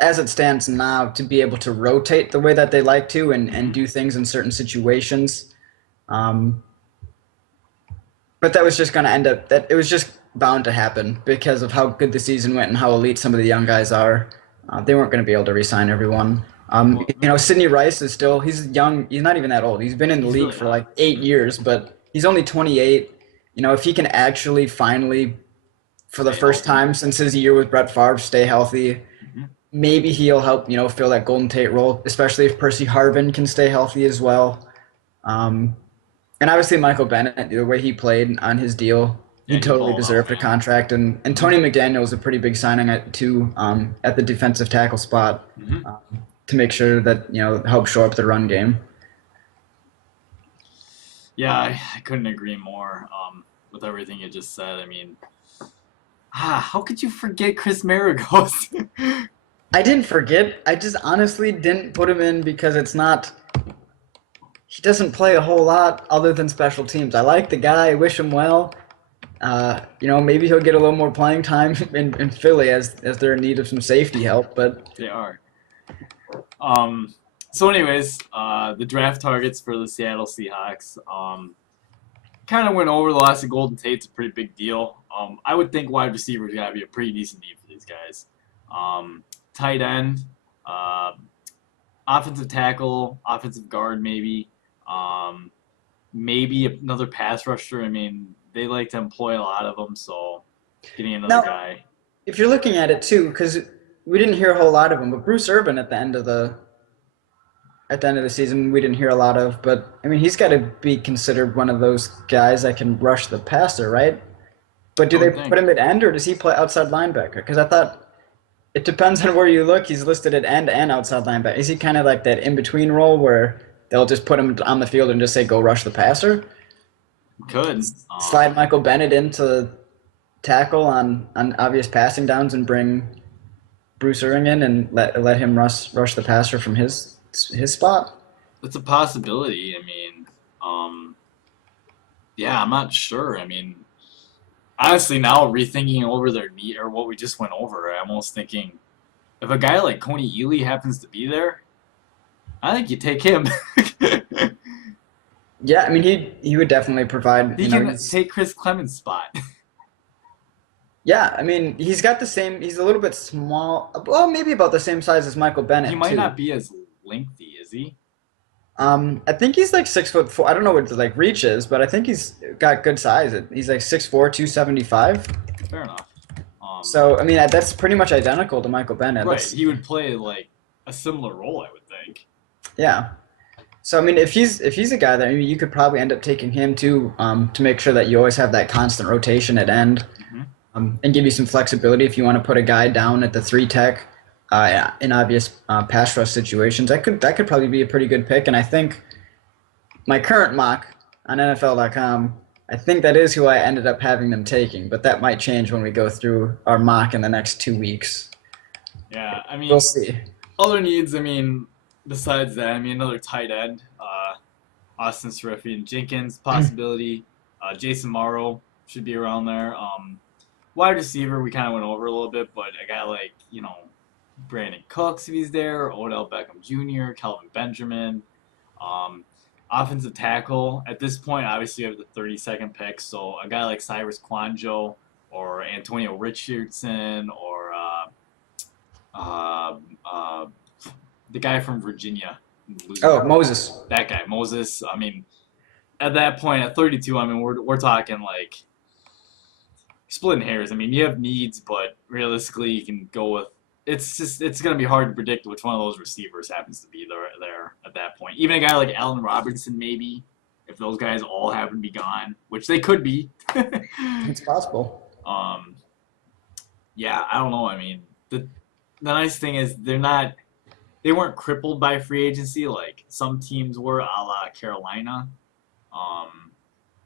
as it stands now, to be able to rotate the way that they like to and do things in certain situations. Um, but that was just going to end up that it was just bound to happen because of how good the season went and how elite some of the young guys are. They weren't going to be able to re-sign everyone. Sidney Rice he's young. He's not even that old. He's been in the He's league really for not. like 8 years, but he's only 28. If he can actually finally, for the Stay first healthy. time since his year with Brett Favre, stay healthy, Mhm. maybe he'll help, fill that Golden Tate role, especially if Percy Harvin can stay healthy as well. Um, and obviously Michael Bennett, the way he played on his deal, he Yeah, he totally balled out, deserved a man. contract. And Mhm. Tony McDaniel was a pretty big signing too, at the defensive tackle spot, Mhm. um, to make sure that, help shore up the run game. Yeah, I couldn't agree more. With everything you just said. I mean, how could you forget Chris Maragos? I didn't forget. I just honestly didn't put him in because it's not. He doesn't play a whole lot other than special teams. I like the guy. I wish him well. Maybe he'll get a little more playing time in Philly as they're in need of some safety help. But They are. Um, so, anyways, the draft targets for the Seattle Seahawks. Kind of went over the loss of Golden Tate's a pretty big deal. I would think wide receiver is going to be a pretty decent need for these guys. Tight end, uh, offensive tackle, offensive guard, maybe. Um, maybe another pass rusher. I mean, they like to employ a lot of them, so getting another now, guy. if you're looking at it too, because we didn't hear a whole lot of him, but Bruce Urban at the end of the season we didn't hear a lot of. But I mean, he's got to be considered one of those guys that can rush the passer, right? But do I they would put think. him at end or does he play outside linebacker? Because I thought it depends on where you look. He's listed at end and outside linebacker. Is he kind of like that in between role where they'll just put him on the field and just say go rush the passer? Could. Slide Michael Bennett into tackle on obvious passing downs and bring Bruce Irving in and let him rush the passer from his spot. It's a possibility. I mean, um, yeah, I'm not sure. I mean, honestly, now rethinking over their need or what we just went over, I'm almost thinking if a guy like Coney Ely happens to be there, I think you take him. Yeah, I mean he would definitely provide. He can take Chris Clemens' spot. Yeah, I mean he's got the same. He's a little bit small. Well, maybe about the same size as Michael He Bennett might too. not be as lengthy, is he? I think he's like 6'4". I don't know what the like reach is, but I think he's got good size. He's like 6'4", 275. Fair enough. Um, So I mean that's pretty much identical to Michael Bennett. right, That's he would play like a similar role, I would think. yeah. So I mean, if he's a guy that I mean, you could probably end up taking him too, to make sure that you always have that constant rotation at end, Hmm. and give you some flexibility if you want to put a guy down at the three tech, in obvious pass rush situations. That could probably be a pretty good pick. And I think my current mock on NFL.com, I think that is who I ended up having them taking, but that might change when we go through our mock in the next 2 weeks. Yeah, I We'll mean, see. other needs, I mean, besides that, I mean, another tight end, Austin Serafian Jenkins, possibility. Jason Morrow should be around there. Wide receiver, we kind of went over a little bit, but a guy like, Brandon Cooks, if he's there, Odell Beckham Jr., Kelvin Benjamin. Um, Offensive tackle, at this point, obviously, you have the 32nd pick, so a guy like Cyrus Kwanjo or Antonio Richardson or uh, uh, the guy from Virginia. I'm losing Oh, Moses. that guy, Moses. I mean, at that point, at 32, I mean, we're talking like splitting hairs. I mean, you have needs, but realistically, you can go with. It's gonna be hard to predict which one of those receivers happens to be there at that point. Even a guy like Allen Robinson, maybe, if those guys all happen to be gone, which they could be. It's possible. um, yeah, I don't know. I mean, the nice thing is they weren't crippled by free agency like some teams were, a la Carolina. Um,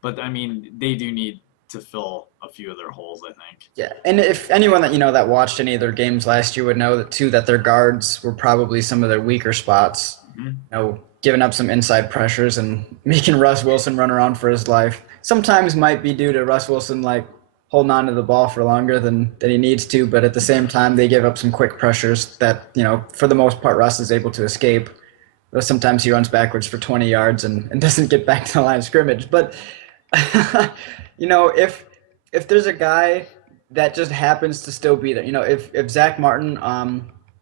but I mean, they do need to fill a few of their holes, I think. Yeah, and if anyone that that watched any of their games last year would know that too that their guards were probably some of their weaker spots. Hmm. Giving up some inside pressures and making Russ Wilson run around for his life. Sometimes might be due to Russ Wilson like holding on to the ball for longer than he needs to, but at the same time they give up some quick pressures that for the most part Russ is able to escape. But sometimes he runs backwards for 20 yards and doesn't get back to the line of scrimmage. But if there's a guy that just happens to still be there, if Zach Martin,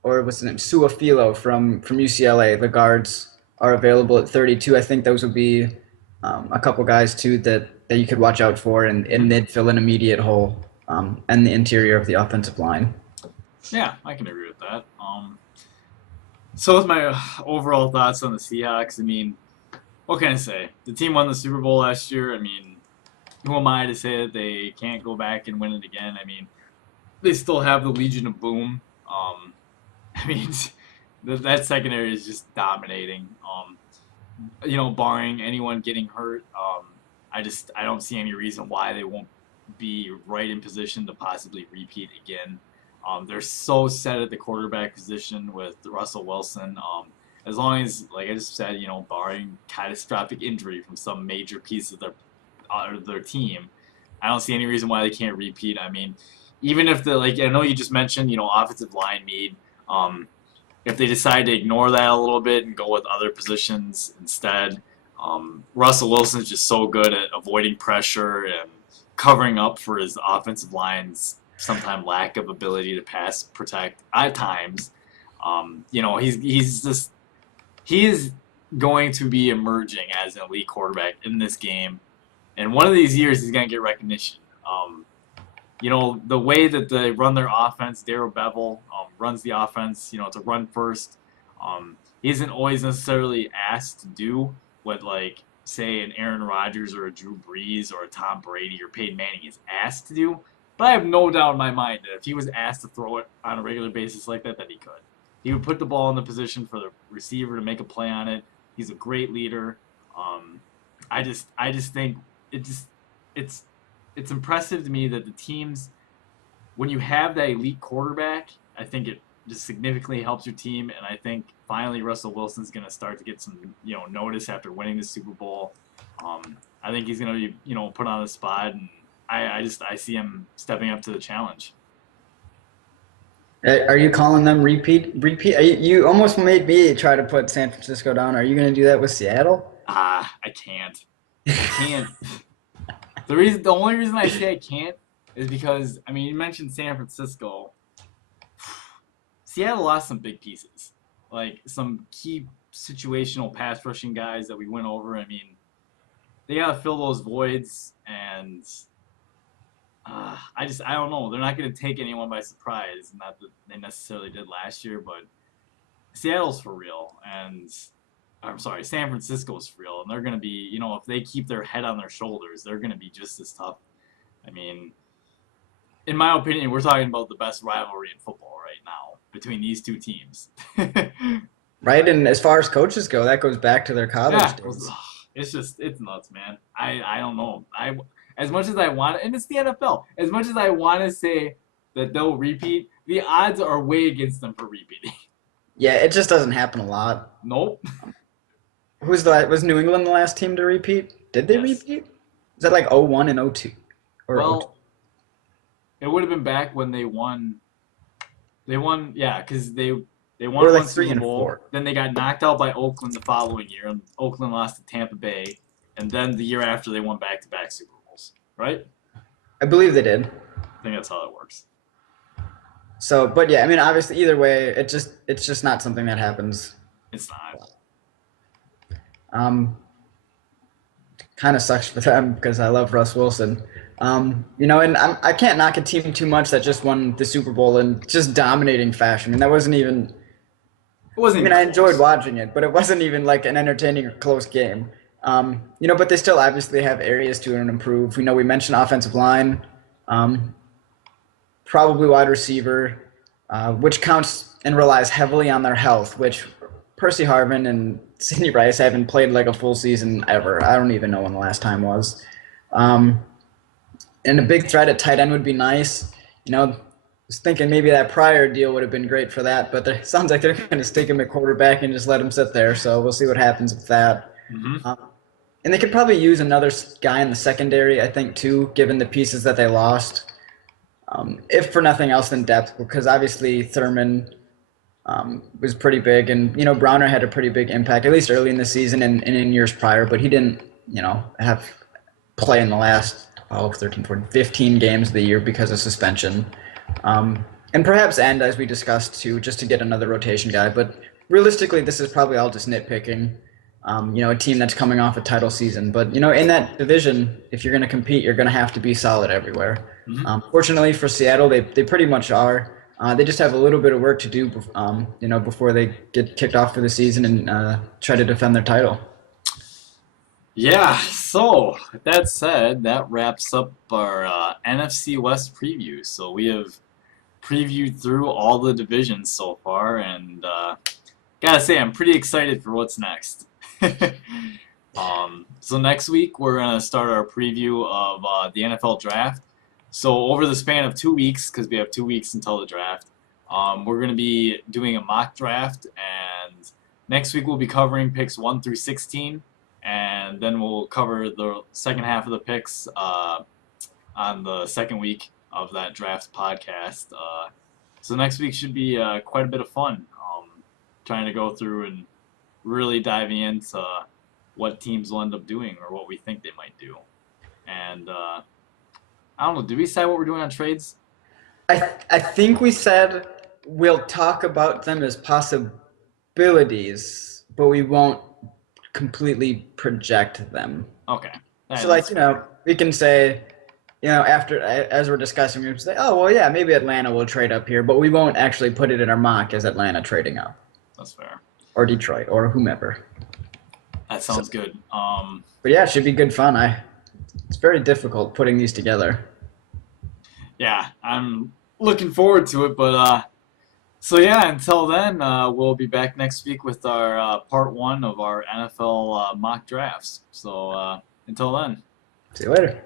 or what's his name, Suafilo from UCLA, the guards are available at 32, I think those would be a couple guys too that you could watch out for, and they'd fill an immediate hole, and the interior of the offensive line. Yeah, I can agree with that. So with my overall thoughts on the Seahawks, I mean, what can I say? The team won the Super Bowl last year. I mean, who am I to say that they can't go back and win it again? I mean, they still have the Legion of Boom. I mean, that secondary is just dominating. Barring anyone getting hurt, I don't see any reason why they won't be right in position to possibly repeat again. They're so set at the quarterback position with Russell Wilson. As long as, like I just said, barring catastrophic injury from some major piece of their team, I don't see any reason why they can't repeat. I mean, even if I know you just mentioned, offensive line need. If they decide to ignore that a little bit and go with other positions instead, Russell Wilson's just so good at avoiding pressure and covering up for his offensive line's sometimes lack of ability to pass protect at times. He is going to be emerging as an elite quarterback in this game, and one of these years he's going to get recognition. The way that they run their offense, Darrell Bevel runs the offense, to run first. He isn't always necessarily asked to do what, like, say, an Aaron Rodgers or a Drew Brees or a Tom Brady or Peyton Manning is asked to do. But I have no doubt in my mind that if he was asked to throw it on a regular basis like that he could. He would put the ball in the position for the receiver to make a play on it. He's a great leader. I just think it's impressive to me that the teams, when you have that elite quarterback, I think it just significantly helps your team. And I think finally Russell Wilson's going to start to get some notice after winning the Super Bowl. I think he's going to be put on the spot, and I see him stepping up to the challenge. Are you calling them repeat? You almost made me try to put San Francisco down. Are you going to do that with Seattle? I can't. The only reason I say I can't is because, I mean, you mentioned San Francisco. Seattle lost some big pieces, like some key situational pass rushing guys that we went over. I mean, they got to fill those voids, and I don't know. They're not going to take anyone by surprise. Not that they necessarily did last year, but Seattle's for real, and I'm sorry, San Francisco's for real, and they're going to be, if they keep their head on their shoulders, they're going to be just as tough. I mean, in my opinion, we're talking about the best rivalry in football right now between these two teams. Right, and as far as coaches go, that goes back to their college days. It's nuts, man. I don't know. As much as I want, and it's the NFL, as much as I want to say that they'll repeat, the odds are way against them for repeating. Yeah, it just doesn't happen a lot. Nope. Was New England the last team to repeat? Did they repeat? Is that like 01 and 02? Well, it would have been back when they won. They won, yeah, because they won like one 3 Super and Bowl. 4. Then they got knocked out by Oakland the following year, and Oakland lost to Tampa Bay. And then the year after, they won back-to-back Super Bowls, right? I believe they did. I think that's how it works. So, but yeah, I mean, obviously, either way, it's just not something that happens. It's not. Kind of sucks for them because I love Russ Wilson. And I can't knock a team too much that just won the Super Bowl in just dominating fashion. I mean, that wasn't even. It wasn't. I mean, I enjoyed watching it, but it wasn't even like an entertaining or close game. But they still obviously have areas to improve. We mentioned offensive line, probably wide receiver, which counts and relies heavily on their health, which Percy Harvin and Sidney Rice haven't played like a full season ever. I don't even know when the last time was. And a big threat at tight end would be nice. I was thinking maybe that Pryor deal would have been great for that, but it sounds like they're going to stick him at quarterback and just let him sit there. So we'll see what happens with that. Mm-hmm. And they could probably use another guy in the secondary, I think, too, given the pieces that they lost. If for nothing else than depth, because obviously Thurman was pretty big, and Browner had a pretty big impact, at least early in the season and in years prior, but he didn't have play in the last 12, 13, 14, 15 games of the year because of suspension. And perhaps end, as we discussed, too, just to get another rotation guy. But realistically, this is probably all just nitpicking. A team that's coming off a title season. But, in that division, if you're going to compete, you're going to have to be solid everywhere. Mm-hmm. Fortunately for Seattle, they pretty much are. They just have a little bit of work to do, before they get kicked off for the season and try to defend their title. Yeah, so with that said, that wraps up our NFC West preview. So we have previewed through all the divisions so far, and gotta say, I'm pretty excited for what's next. So next week, we're going to start our preview of the NFL Draft. So over the span of 2 weeks, because we have 2 weeks until the draft, we're going to be doing a mock draft, and next week we'll be covering picks 1 through 16, and then we'll cover the second half of the picks on the second week of that draft podcast. So next week should be quite a bit of fun. Trying to go through and really diving into what teams will end up doing or what we think they might do. And I don't know. Did we decide what we're doing on trades? I think we said we'll talk about them as possibilities, but we won't completely project them. Okay. So, That's fair. we can say, after as we're discussing, we can say, oh, well, yeah, maybe Atlanta will trade up here, but we won't actually put it in our mock as Atlanta trading up, That's fair. or Detroit, or whomever. That So, sounds good. but yeah, it should be good fun. It's very difficult putting these together. Yeah, I'm looking forward to it. But so yeah, until then, we'll be back next week with our part one of our NFL mock drafts. So until then. See you later.